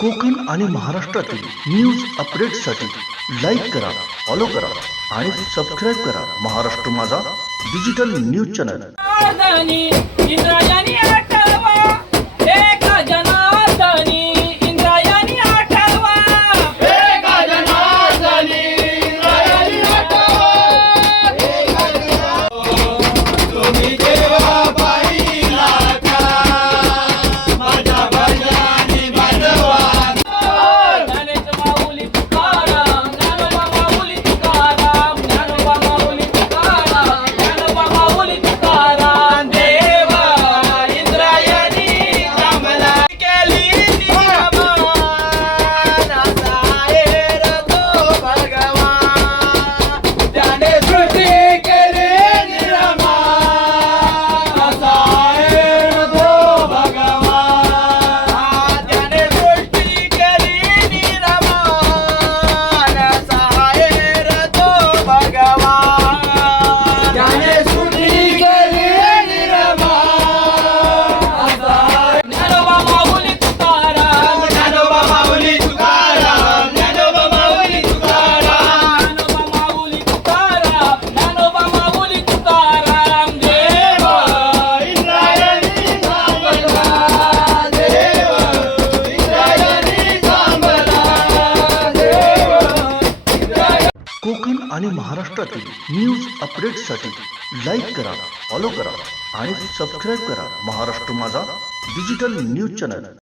कोकण आणि महाराष्ट्रातील न्यूज अपडेटसाठी लाईक करा फॉलो करा आणि सबस्क्राईब करा Maharashtra Majha digital news channel Yeah. Konkan आणि महाराष्ट्रातील न्यूज अपडेटसाठी लाइक करा फॉलो करा और सबस्क्राईब करा Maharashtra Majha digital news channel